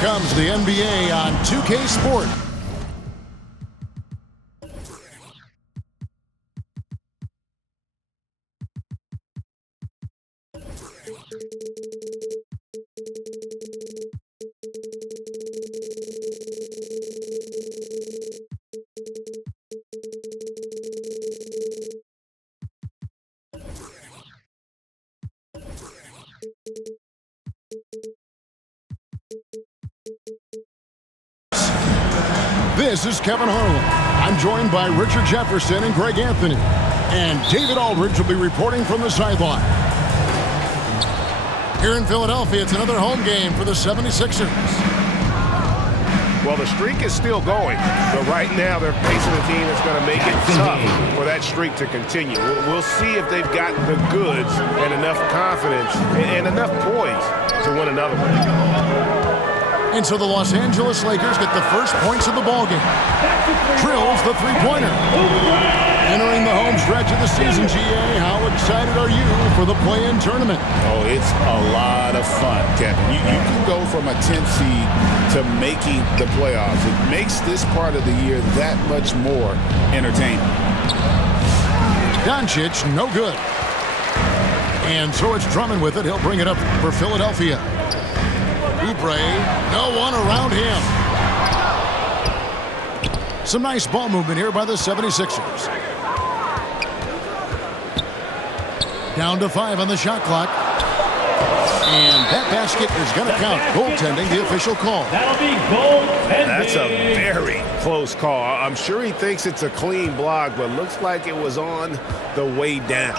comes the NBA on 2K Sport. This is Kevin Harlan. I'm joined by Richard Jefferson and Greg Anthony. And David Aldridge will be reporting from the sideline. Here in Philadelphia, it's another home game for the 76ers. Well, the streak is still going, but right now they're facing a team that's going to make it tough for that streak to continue. We'll see if they've got the goods and enough confidence and enough points to win another one. And so the Los Angeles Lakers get the first points of the ballgame. Drills the three-pointer. Entering the home stretch of the season, GA, how excited are you for the play-in tournament? Oh, it's a lot of fun, Kevin. You can go from a 10th seed to making the playoffs. It makes this part of the year that much more entertaining. Doncic, no good. And so it's Drummond with it. He'll bring it up for Philadelphia. Oubre, no one around him. Some nice ball movement here by the 76ers. Down to 5 on the shot clock. And that basket is going to count. Goaltending, the official call. That'll be goaltending. That's a very close call. I'm sure he thinks it's a clean block, but looks like it was on the way down.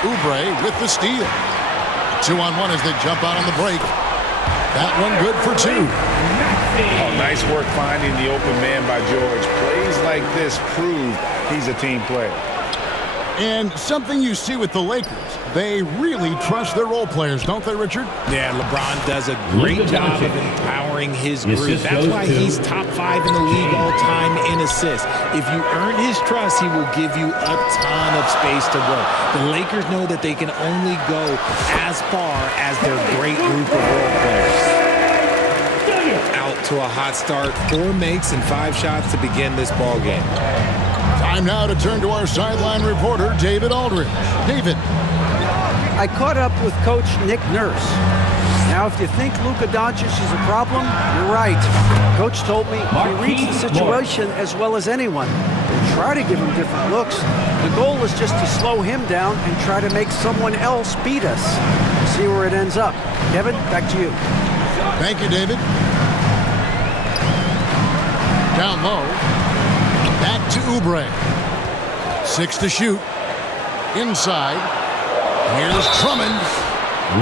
Oubre with the steal. 2-on-1 as they jump out on the break. That one good for 2. Oh, nice work finding the open man by George. Plays like this prove he's a team player. And something you see with the Lakers, they really trust their role players, don't they, Richard? Yeah, LeBron does a great job of empowering his group. That's why he's top 5 in the league all time in assists. If you earn his trust, he will give you a ton of space to work. The Lakers know that they can only go as far as their great group of role players. Out to a hot start, 4 makes and 5 shots to begin this ball game. Time now to turn to our sideline reporter, David Aldridge. David. I caught up with Coach Nick Nurse. Now, if you think Luka Doncic is a problem, you're right. Coach told me he reads the situation as well as anyone. We'll try to give him different looks. The goal is just to slow him down and try to make someone else beat us. See where it ends up. Kevin, back to you. Thank you, David. Down low. Back to Oubre. 6 to shoot. Inside. Here's Drummond.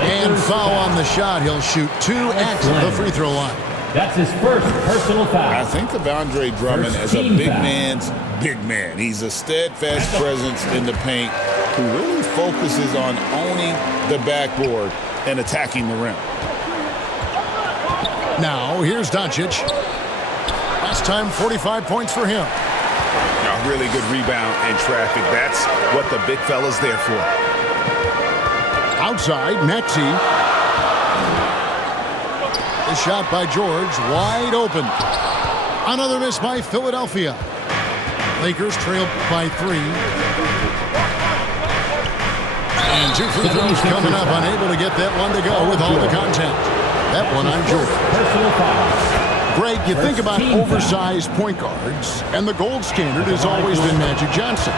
And foul on the shot. He'll shoot 2 at the free throw line. That's his first personal foul. I think of Andre Drummond as a big man's big man. He's a steadfast presence in the paint who really focuses on owning the backboard and attacking the rim. Now, here's Doncic. Last time, 45 points for him. A really good rebound in traffic. That's what the big fella's there for. Outside, Maxey. The shot by George, wide open. Another miss by Philadelphia. Lakers trail by 3. And 2 free throws coming up, unable to get that one to go with all the contact. That one on George. Personal foul. Greg, you think about oversized point guards, and the gold standard has always been Magic Johnson.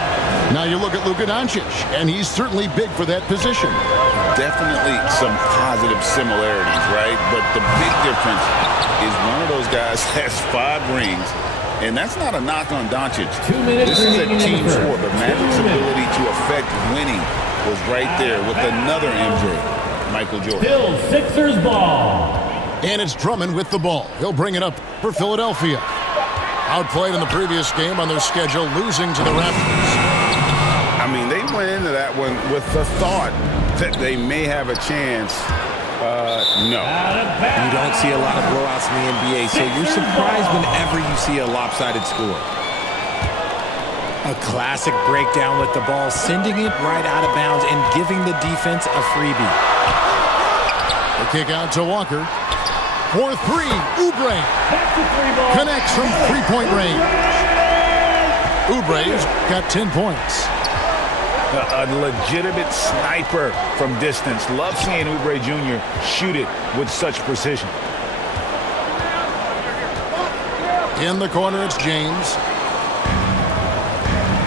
Now you look at Luka Doncic, and he's certainly big for that position. Definitely some positive similarities, right? But the big difference is one of those guys has 5 rings, and that's not a knock on Doncic. 2 minutes This is a remaining in team the first. sport, but Magic's ability to affect winning was right there with another MJ, Michael Jordan. Still Sixers ball. And it's Drummond with the ball. He'll bring it up for Philadelphia. Outplayed in the previous game on their schedule, losing to the Raptors. I mean, they went into that one with the thought that they may have a chance. No. You don't see a lot of blowouts in the NBA, so you're surprised whenever you see a lopsided score. A classic breakdown with the ball, sending it right out of bounds and giving the defense a freebie. The kick out to Walker. for three. Oubre That's the 3 ball. connects from three-point range. Oubre's got 10 points. A legitimate sniper from distance. Love seeing Oubre Jr. shoot it with such precision. In the corner, it's James.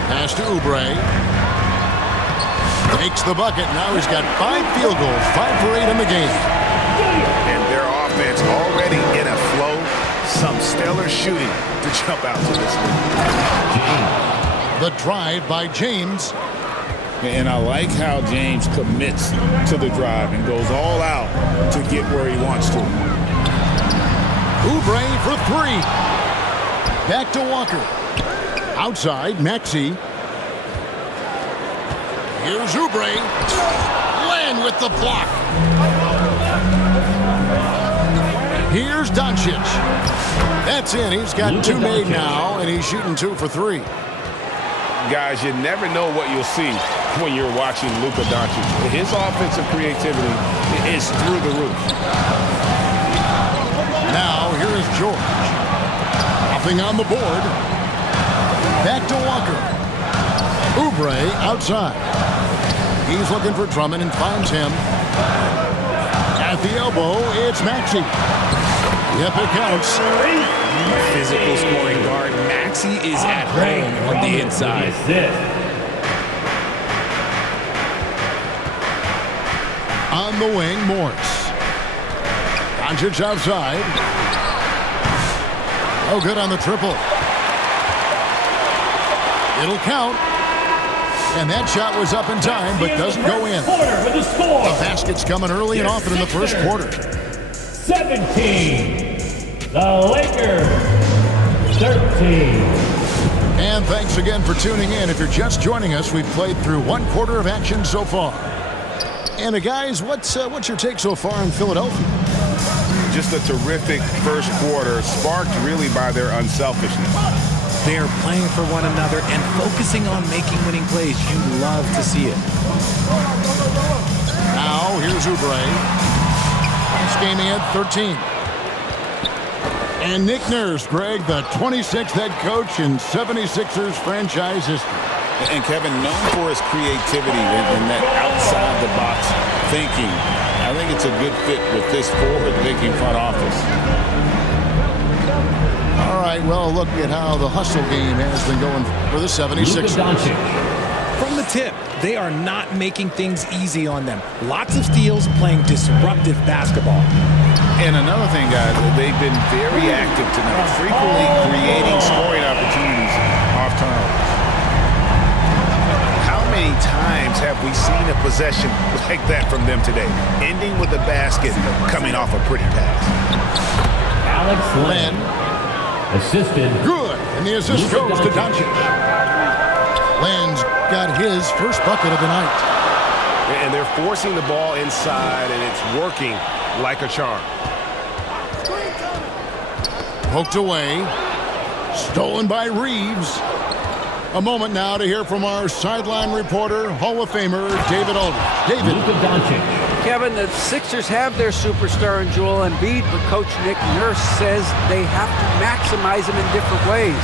Pass to Oubre. Makes the bucket. Now he's got 5 field goals, 5 for 8 in the game. And their offense already in a flow. Some stellar shooting to jump out to this league. The drive by James. And I like how James commits to the drive and goes all out to get where he wants to. Oubre for 3. Back to Walker. Outside, Maxey. Here's Oubre. Land with the block. Here's Doncic. That's in. He's got 2 made now, and he's shooting 2 for 3. Guys, you never know what you'll see when you're watching Luka Doncic. His offensive creativity is through the roof. Now, here is George. Nothing on the board. Back to Walker. Oubre outside. He's looking for Drummond and finds him. At the elbow, it's Maxey. Yep, it counts. Physical scoring guard. Maxey is at home on the inside. On the wing, Morris. Doncic outside. Oh, good on the triple. It'll count. And that shot was up in time, but doesn't go in. The basket's coming early and often in the first quarter. 17. The Lakers. 13. And thanks again for tuning in. If you're just joining us, we've played through 1 quarter of action so far. And guys, what's your take so far in Philadelphia? Just a terrific first quarter, sparked really by their unselfishness. They're playing for one another and focusing on making winning plays. You love to see it. Now, here's Oubre. Scheming at 13. And Nick Nurse, Greg, the 26th head coach in 76ers franchise history. And Kevin, known for his creativity and that outside-the-box thinking, I think it's a good fit with this forward-thinking front office. All right, well, look at how the hustle game has been going for the 76ers. From the tip, they are not making things easy on them. Lots of steals, playing disruptive basketball. And another thing, guys, they've been very active tonight, frequently creating scoring opportunities off turnovers. How many times have we seen a possession like that from them today, ending with a basket coming off a pretty pass? Alex Len. Assisted. Good. And the assist goes to Doncic. Len's got his first bucket of the night. And they're forcing the ball inside, and it's working like a charm. Poked away. Stolen by Reeves. A moment now to hear from our sideline reporter, Hall of Famer David Aldridge. David. Kevin, the Sixers have their superstar in Joel Embiid, but Coach Nick Nurse says they have to maximize him in different ways.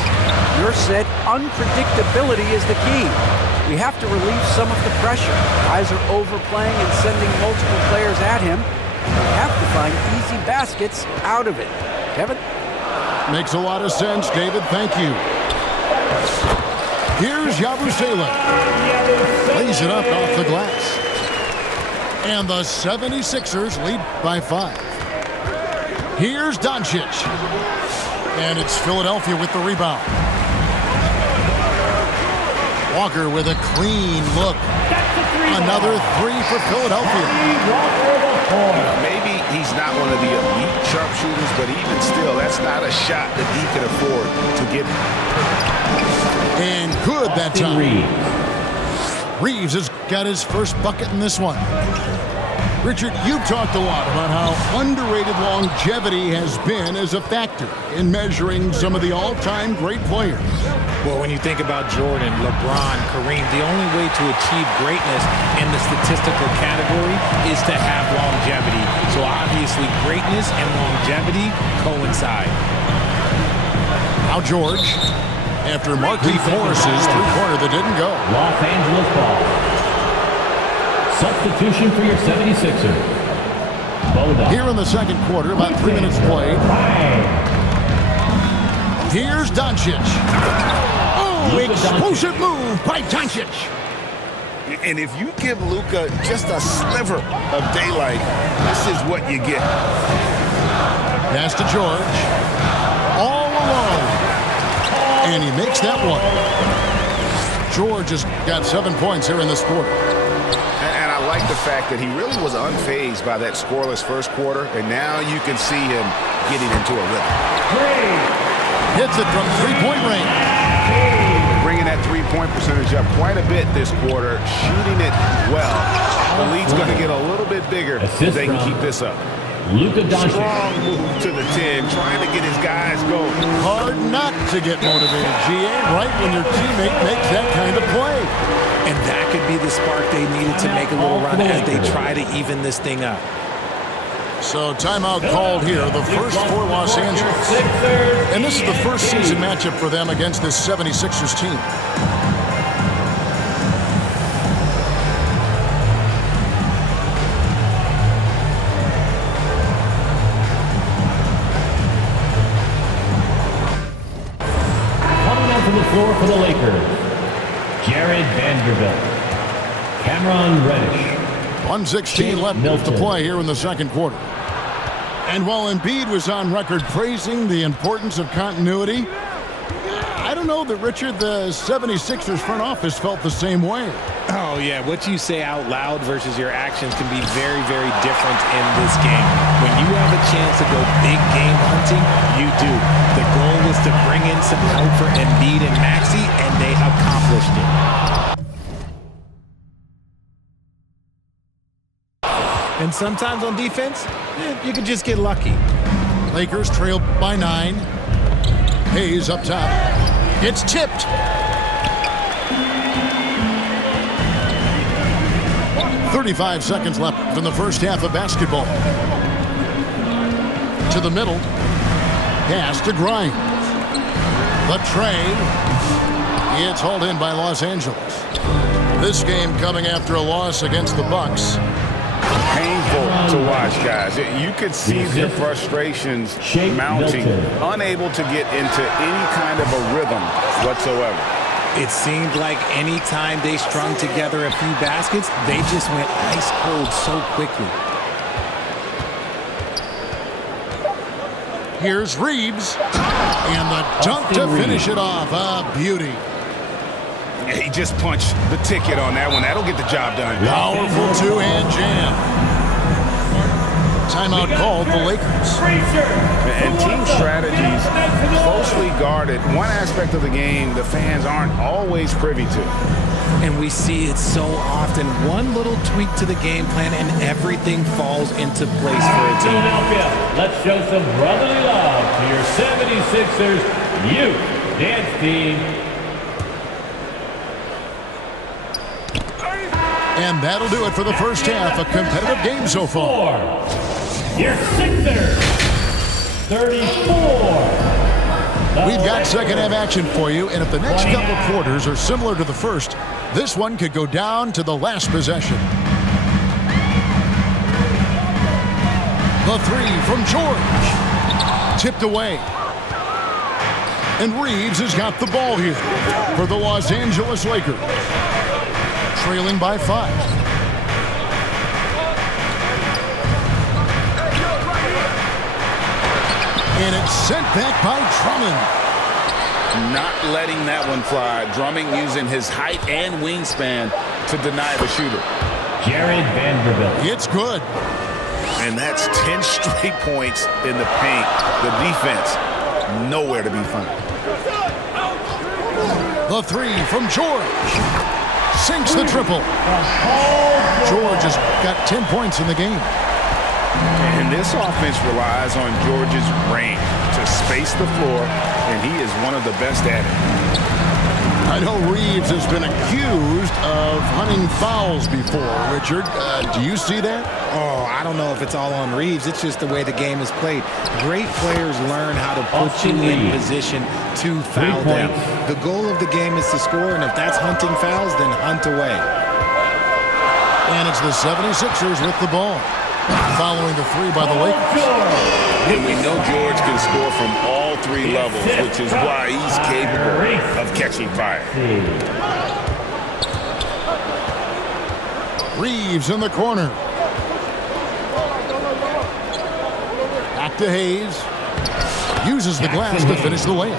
Nurse said unpredictability is the key. We have to relieve some of the pressure. Guys are overplaying and sending multiple players at him. We have to find easy baskets out of it. Kevin? Makes a lot of sense, David. Thank you. Here's Yabusele. Lays it up off the glass. And the 76ers lead by 5. Here's Doncic. And it's Philadelphia with the rebound. Walker with a clean look. Another 3 for Philadelphia. Maybe he's not one of the elite sharpshooters, but even still, that's not a shot that he can afford to give. And good that time. Reeves has got his first bucket in this one. Richard, you've talked a lot about how underrated longevity has been as a factor in measuring some of the all-time great players. Well, when you think about Jordan, LeBron, Kareem, the only way to achieve greatness in the statistical category is to have longevity. So obviously, Obviously, greatness and longevity coincide. Now George, after Marquise Morris's three-pointer that didn't go. Los Angeles ball. Substitution for your 76ers. Boda. Here in the second quarter, about 3 minutes played. Here's Doncic. Oh, explosive move by Doncic. And if you give Luka just a sliver of daylight, this is what you get. Pass to George. All alone. And he makes that one. George has got 7 points here in this quarter. And I like the fact that he really was unfazed by that scoreless first quarter, and now you can see him getting into a rhythm. Hits it from three-point range. Bringing that three-point percentage up quite a bit this quarter, shooting it well. The lead's going to get a little bit bigger if they can keep this up. Luka Doncic. Strong move to the 10, trying to get his guys going. Hard not to get motivated, GA, right when your teammate makes that kind of play. And that could be the spark they needed to make a little run as they try to even this thing up. So timeout called here, the first for Los Angeles. And this is the first season matchup for them against this 76ers team. Coming out to the floor for the Lakers. Jared Vanderbilt. Cameron Reddish. 1:16 left to play here in the second quarter. And while Embiid was on record praising the importance of continuity, I don't know that, Richard, the 76ers front office felt the same way. Oh, yeah. What you say out loud versus your actions can be very, very different in this game. When you have a chance to go big game hunting, you do. The goal was to bring in some help for Embiid and Maxey, and they accomplished it. And sometimes on defense, you can just get lucky. Lakers trail by 9. Hayes up top. It's tipped. "35 seconds left in the first half of basketball. To the middle. Pass to Grimes. The tray. It's hauled in by Los Angeles. This game coming after a loss against the Bucks. Painful to watch, guys. You could see their frustrations mounting, unable to get into any kind of a rhythm whatsoever. It seemed like any time they strung together a few baskets, they just went ice cold so quickly. Here's Reeves. And the dunk to finish it off. A beauty. He just punched the ticket on that one. That'll get the job done. Powerful two-hand jam. Timeout called the Lakers. And team strategies closely guarded. One aspect of the game the fans aren't always privy to. And we see it so often. One little tweak to the game plan and everything falls into place for a team. Philadelphia, let's show some brotherly love to your 76ers youth dance team. And that'll do it for the first half. A competitive game so far. Your Sixers, 34. We've got second half action for you, and if the next couple quarters are similar to the first, this one could go down to the last possession. The three from George. Tipped away. And Reeves has got the ball here for the Los Angeles Lakers. Trailing by 5. And it's sent back by Drummond. Not letting that one fly. Drummond using his height and wingspan to deny the shooter. Jared Vanderbilt. It's good. And that's 10 straight points in the paint. The defense, nowhere to be found. The three from George. Sinks the triple. George has got 10 points in the game. And this offense relies on George's range to space the floor, and he is one of the best at it. I know Reeves has been accused of hunting fouls before, Richard. Do you see that? Oh, I don't know if it's all on Reeves. It's just the way the game is played. Great players learn how to put you in position to foul them. The goal of the game is to score, and if that's hunting fouls, then hunt away. And it's the 76ers with the ball. Following the three by the Lakers. And we know George can score from all three levels, which is why he's capable of catching fire. Reeves in the corner. Back to Hayes. Uses the glass to finish the layup.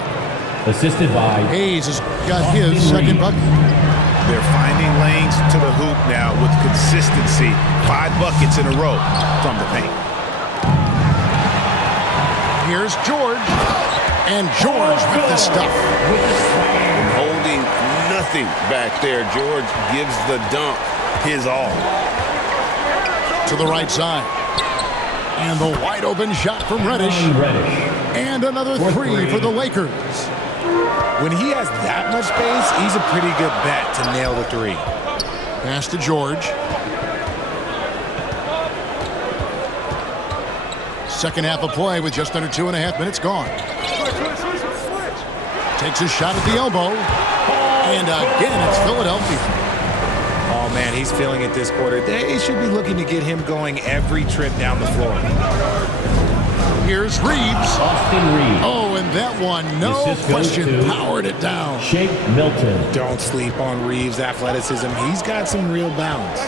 Assisted by Hayes has got his second bucket. They're finding lanes to the hoop now with consistency. 5 buckets in a row from the paint. Here's George. And George with the stuff. Holding nothing back there. George gives the dunk his all. To the right side. And the wide open shot from Reddish. And another three for the Lakers. When he has that much space, he's a pretty good bet to nail the three. Pass to George. Second half of play with just under 2.5 minutes gone. Takes a shot at the elbow. And again, it's Philadelphia. Oh, man, he's feeling it this quarter. They should be looking to get him going every trip down the floor. Here's Reeves. Austin Reeves. Oh, and that one, no question, powered it down. Shake Milton. Don't sleep on Reeves' athleticism. He's got some real balance.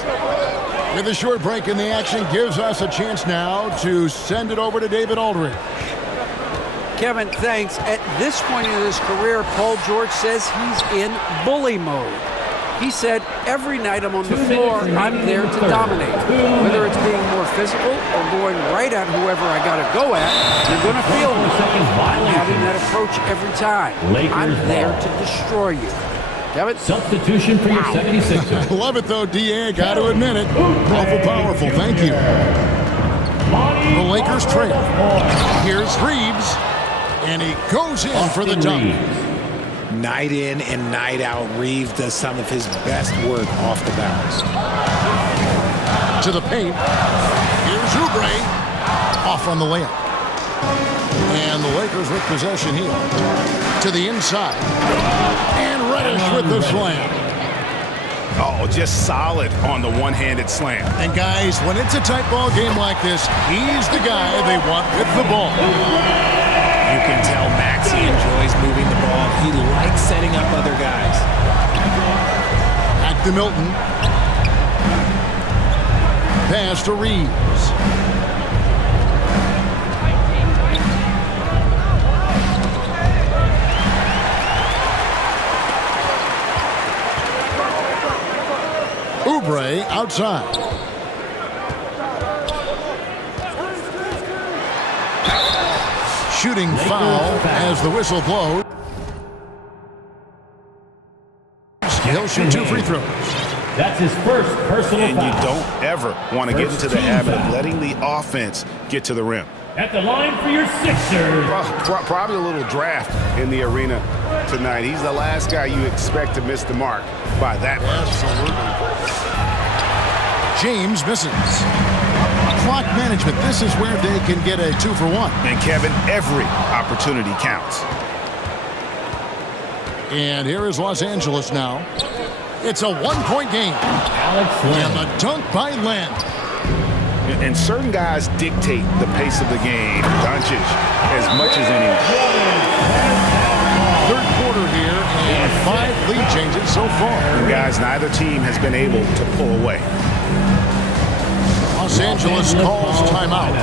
With a short break in the action, gives us a chance now to send it over to David Aldridge. Kevin, thanks. At this point in his career, Paul George says he's in bully mode. He said, every night I'm on the floor, I'm there to dominate. Whether it's being more physical or going right at whoever I got to go at, you're going to feel me. I'm having that approach every time. I'm there to destroy you. Kevin? Substitution for your 76ers. Love it, though, D.A. Got to admit it. Awful powerful. Thank you. The Lakers trail. Here's Reeves. And he goes in for the dunk. Night in and night out, Reeves does some of his best work off the bounce. To the paint. Here's Oubre. Off on the layup. And the Lakers with possession here. To the inside. And Reddish with the slam. Oh, just solid on the one-handed slam. And guys, when it's a tight ball game like this, he's the guy they want with the ball. You can tell Maxey enjoys moving the ball. He likes setting up other guys. Back to Milton. Pass to Reeves. Oubre outside. Shooting foul as the whistle blows. He'll shoot 2 free throws. That's his first personal foul. And you don't ever want to get into the habit of letting the offense get to the rim. At the line for your Sixers. Probably a little draft in the arena tonight. He's the last guy you expect to miss the mark by that much. James misses. Clock management. This is where they can get a 2 for 1. And Kevin, every opportunity counts. And here is Los Angeles now. It's a 1-point game. Alex Len. And the dunk by Len. And certain guys dictate the pace of the game. Doncic as much as anyone. Third quarter here and 5 lead changes so far. And guys, neither team has been able to pull away. Los Angeles calls timeout.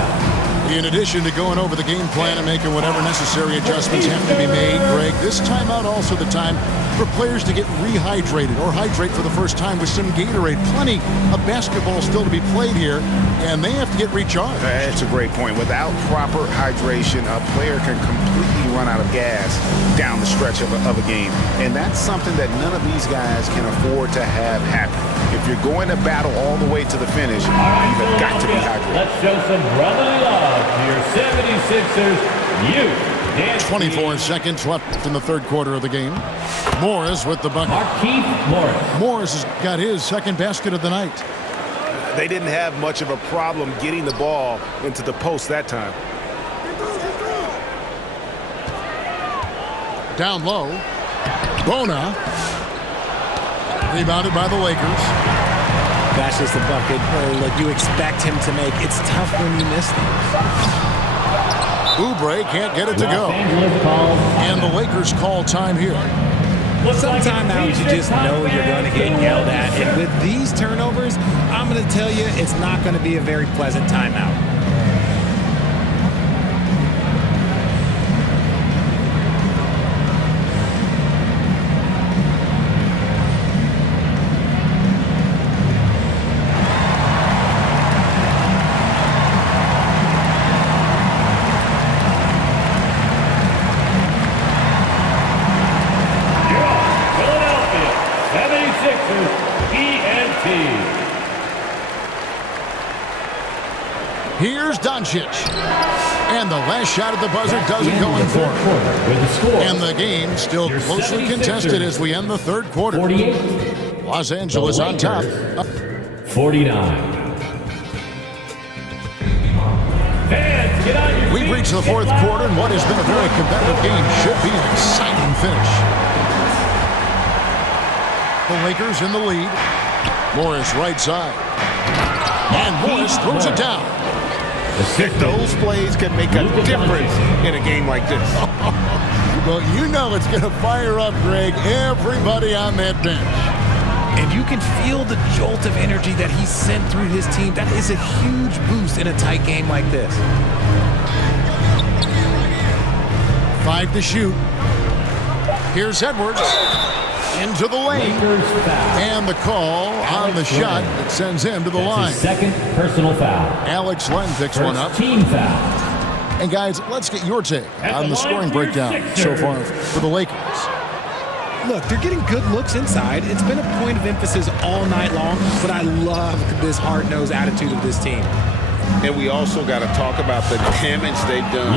In addition to going over the game plan and making whatever necessary adjustments have to be made, Greg, this timeout also the time for players to get rehydrated or hydrate for the first time with some Gatorade. Plenty of basketball still to be played here, and they have to get recharged. That's a great point. Without proper hydration, a player can completely run out of gas down the stretch of a game. And that's something that none of these guys can afford to have happen. If you're going to battle all the way to the finish, you've got to be hydrated. Let's show some brotherly love to your 76ers. 24 seconds left in the third quarter of the game. Morris with the bucket. Markieff Morris. Morris has got his second basket of the night. They didn't have much of a problem getting the ball into the post that time. Down low. Bona. Rebounded by the Lakers. That's just a bucket like you expect him to make. It's tough when you miss things. Oubre can't get it to go. And the Lakers call time here. Some timeouts, you just know you're going to get yelled at. And with these turnovers, I'm going to tell you it's not going to be a very pleasant timeout. Here's Doncic. And the last shot at the buzzer doesn't go in for him. And the game still closely contested as we end the third quarter. 48. Los Angeles on top. 49. We've reached the fourth quarter, and what has been a very competitive game should be an exciting finish. The Lakers in the lead. Morris right side. And Morris throws it down. Those plays can make a difference in a game like this. Well, you know it's going to fire up, Greg, everybody on that bench. And you can feel the jolt of energy that he sent through his team. That is a huge boost in a tight game like this. 5 to shoot. Here's Edwards. Into the lane. And the call on the shot that sends him to the line. Second personal foul. Alex Len picks one up. Team foul. And guys, let's get your take on the scoring breakdown so far for the Lakers. Look, they're getting good looks inside. It's been a point of emphasis all night long, but I love this hard-nosed attitude of this team. And we also got to talk about the damage they've done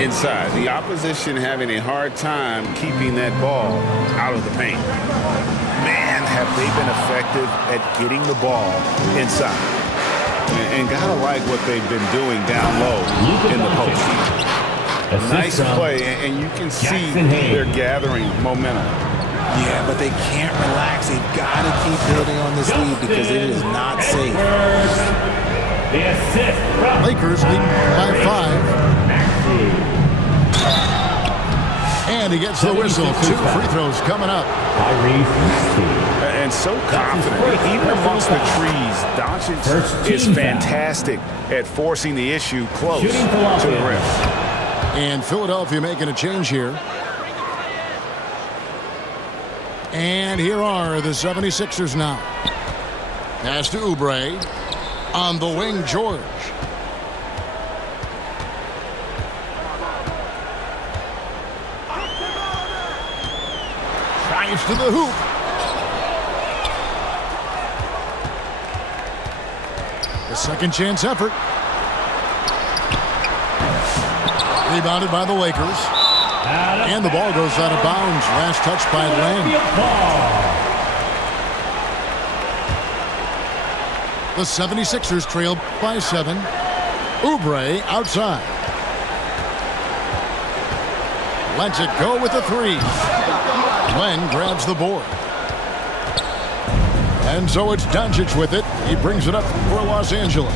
inside. The opposition having a hard time keeping that ball out of the paint. Man, have they been effective at getting the ball inside. And got to like what they've been doing down low in the post. Nice play, and you can see they're gathering momentum. Yeah, but they can't relax. They've got to keep building on this lead because it is not safe. The assist. Lakers lead by 5. And he gets the whistle. 2 free throws coming up. And so confident. Even amongst the trees, Doncic is fantastic at forcing the issue close to the rim. And Philadelphia making a change here. And here are the 76ers now. Pass to Oubre. On the wing, George. Drives to the hoop. The second chance effort. Rebounded by the Lakers. And the ball goes out of bounds. Last touch by Len. The 76ers trail by 7. Oubre outside. Lets it go with a 3. Len grabs the board. And so it's Doncic with it. He brings it up for Los Angeles.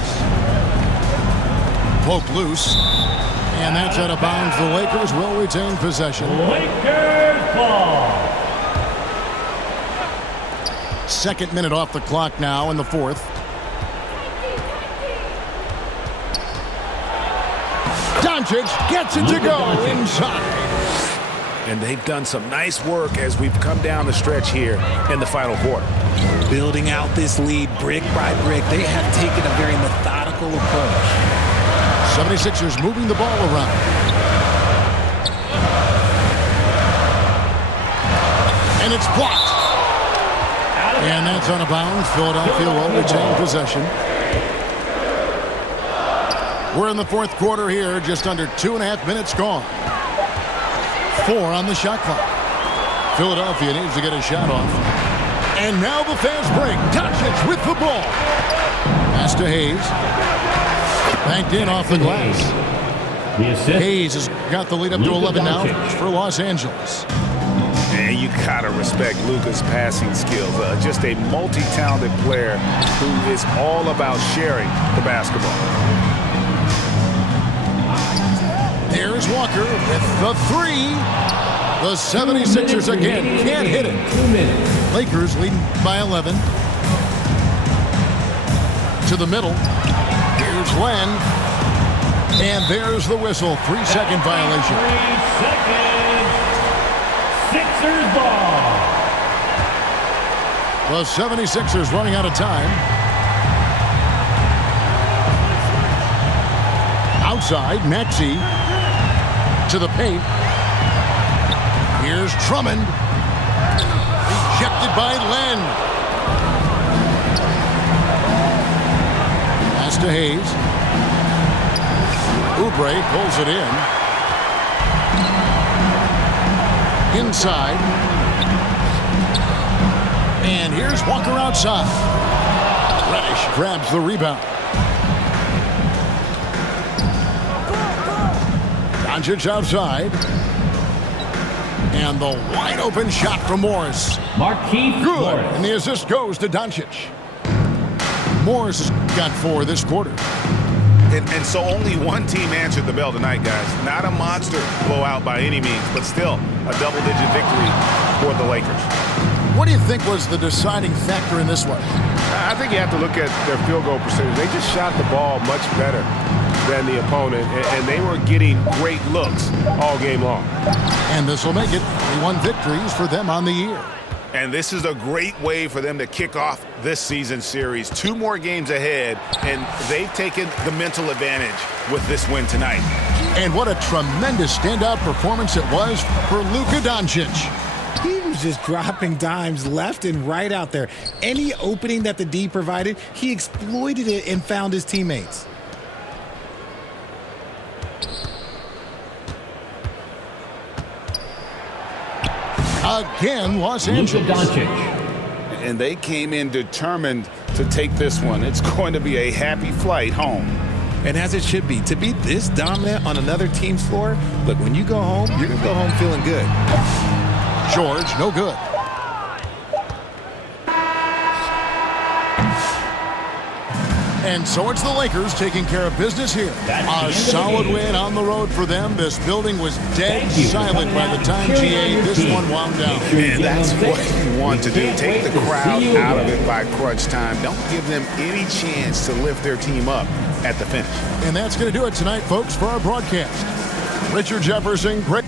Poked loose. And that's out of bounds. The Lakers will retain possession. Lakers ball. Second minute off the clock now in the fourth. Doncic gets it to go inside. And they've done some nice work as we've come down the stretch here in the final quarter. Building out this lead brick by brick, they have taken a very methodical approach. 76ers moving the ball around. And it's blocked. And that's out of bounds. Philadelphia will retain possession. We're in the fourth quarter here, just under 2.5 minutes gone. 4 on the shot clock. Philadelphia needs to get a shot off. And now the fast break. Doncic with the ball. Pass to Hayes. Banked in off the glass. The assist. Hayes has got the lead up to Luka 11 now Doncic. for Los Angeles. And you gotta respect Luka's passing skills. Just a multi-talented player who is all about sharing the basketball. There's Walker with the three. The 76ers again can't hit it. 2 minutes. Lakers leading by 11. To the middle. Here's Len. And there's the whistle. 3-second violation. 3 seconds. Sixers ball. The 76ers running out of time. Outside, Maxey to the paint. Here's Drummond. Rejected by Len. Pass to Hayes. Oubre pulls it in. Inside. And here's Walker outside. Reddish grabs the rebound. Doncic outside. And the wide open shot from Morris. Markieff Good. Morris. And the assist goes to Doncic. Morris has got 4 this quarter. And so only one team answered the bell tonight, guys. Not a monster blowout by any means, but still a double-digit victory for the Lakers. What do you think was the deciding factor in this one? I think you have to look at their field goal percentage. They just shot the ball much better than the opponent, and they were getting great looks all game long. And this will make it 31 victories for them on the year. And this is a great way for them to kick off this season series. 2 more games ahead, and they've taken the mental advantage with this win tonight. And what a tremendous standout performance it was for Luka Doncic. He was just dropping dimes left and right out there. Any opening that the D provided, he exploited it and found his teammates. Again, Los Luka Angeles. Doncic. And they came in determined to take this one. It's going to be a happy flight home. And as it should be, to be this dominant on another team's floor, look, when you go home, you're going to go home feeling good. George, no good. And so it's the Lakers taking care of business here. A solid win on the road for them. This building was dead silent by the time GA this one wound down. And that's what you want to do. Take the crowd out of it by crunch time. Don't give them any chance to lift their team up at the finish. And that's going to do it tonight, folks, for our broadcast. Richard Jefferson, great.